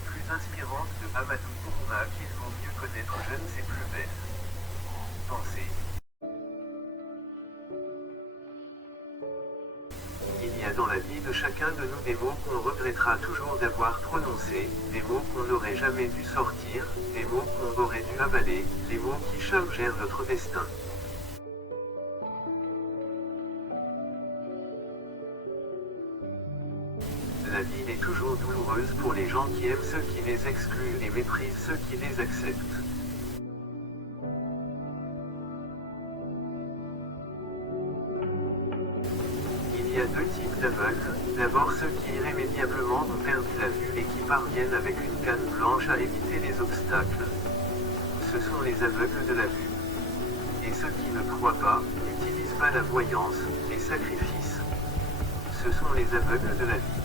les plus inspirantes de Amadou Kourma qu'il vaut mieux connaître jeunes et plus belles. Pensez. Il y a dans la vie de chacun de nous des mots qu'on regrettera toujours d'avoir prononcés, des mots qu'on n'aurait jamais dû sortir, des mots qu'on aurait dû avaler, les mots qui changèrent notre destin. La vie est toujours douloureuse pour les gens qui aiment ceux qui les excluent et méprisent ceux qui les acceptent. Il y a deux types d'aveugles, d'abord ceux qui irrémédiablement ont perdu la vue et qui parviennent avec une canne blanche à éviter les obstacles. Ce sont les aveugles de la vue. Et ceux qui ne croient pas, n'utilisent pas la voyance, les sacrifices. Ce sont les aveugles de la vie.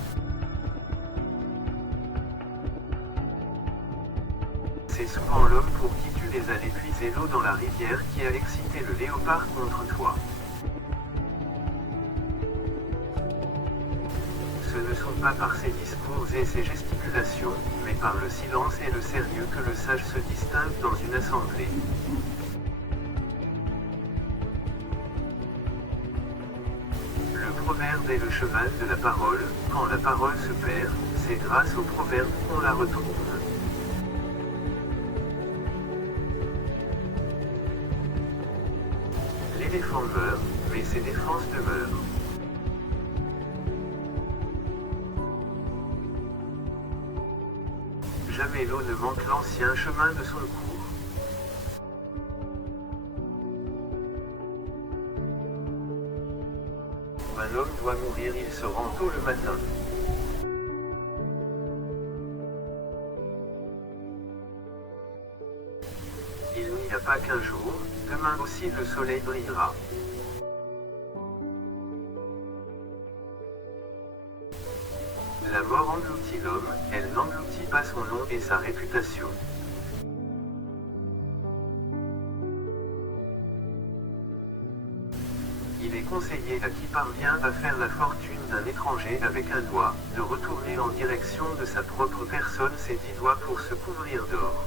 C'est souvent l'homme pour qui tu les as puiser l'eau dans la rivière qui a excité le léopard contre toi. Ce ne sont pas par ses discours et ses gesticulations, mais par le silence et le sérieux que le sage se distingue dans une assemblée. Le proverbe est le cheval de la parole. Quand la parole se perd, c'est grâce au proverbe qu'on la retrouve. L'éléphant meurt, mais ses défenses demeurent. Jamais l'eau ne manque l'ancien chemin de son cours. Un homme doit mourir, il se rend tôt le matin. Il n'y a pas qu'un jour, demain aussi le soleil brillera. La mort engloutit l'homme, elle n'engloutit pas son nom et sa réputation. Il est conseillé à qui parvient à faire la fortune d'un étranger avec un doigt, de retourner en direction de sa propre personne ses 10 doigts pour se couvrir d'or.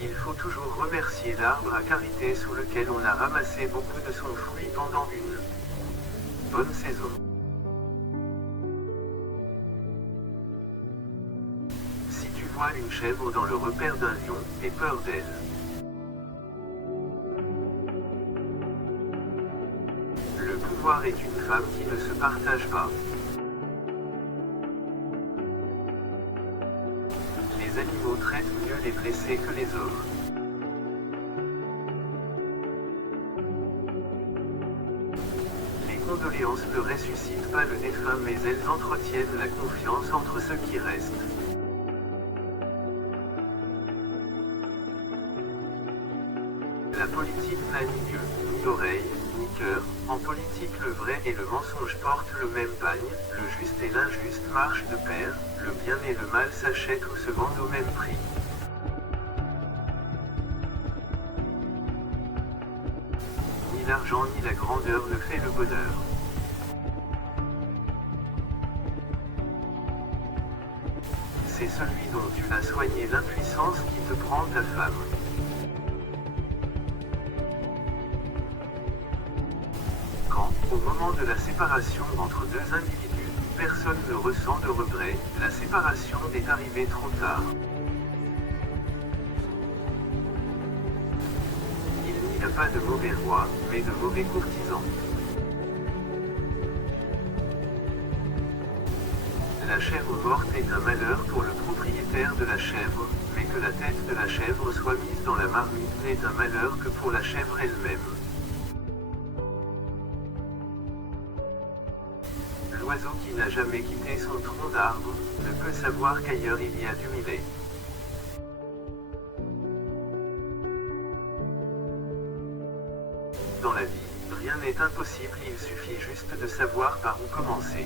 Il faut toujours remercier l'arbre à carité sous lequel on a ramassé beaucoup de son fruit pendant une bonne saison. Si tu vois une chèvre dans le repère d'un lion, aie peur d'elle. Le pouvoir est une femme qui ne se partage pas. Les animaux traitent mieux les blessés que les hommes. Les condoléances ne ressuscitent pas le défunt, mais elles entretiennent la confiance entre ceux qui restent. La politique n'a ni yeux, ni oreilles, ni cœur. En politique, le vrai et le mensonge portent le même pagne, le juste et l'injuste marchent de pair, le bien et le mal s'achètent ou se vendent au même prix. Ni l'argent ni la grandeur ne fait le bonheur. C'est celui dont tu as soigné l'impuissance qui te prend ta femme. Quand, au moment de la séparation entre deux individus, personne ne ressent de regret, la séparation est arrivée trop tard. Il n'y a pas de mauvais roi, mais de mauvais courtisans. La chèvre morte est un malheur pour le propriétaire de la chèvre, mais que la tête de la chèvre soit mise dans la marmite n'est un malheur que pour la chèvre elle-même. L'oiseau qui n'a jamais quitté son tronc d'arbre, ne peut savoir qu'ailleurs il y a du millet. Dans la vie, rien n'est impossible, il suffit juste de savoir par où commencer.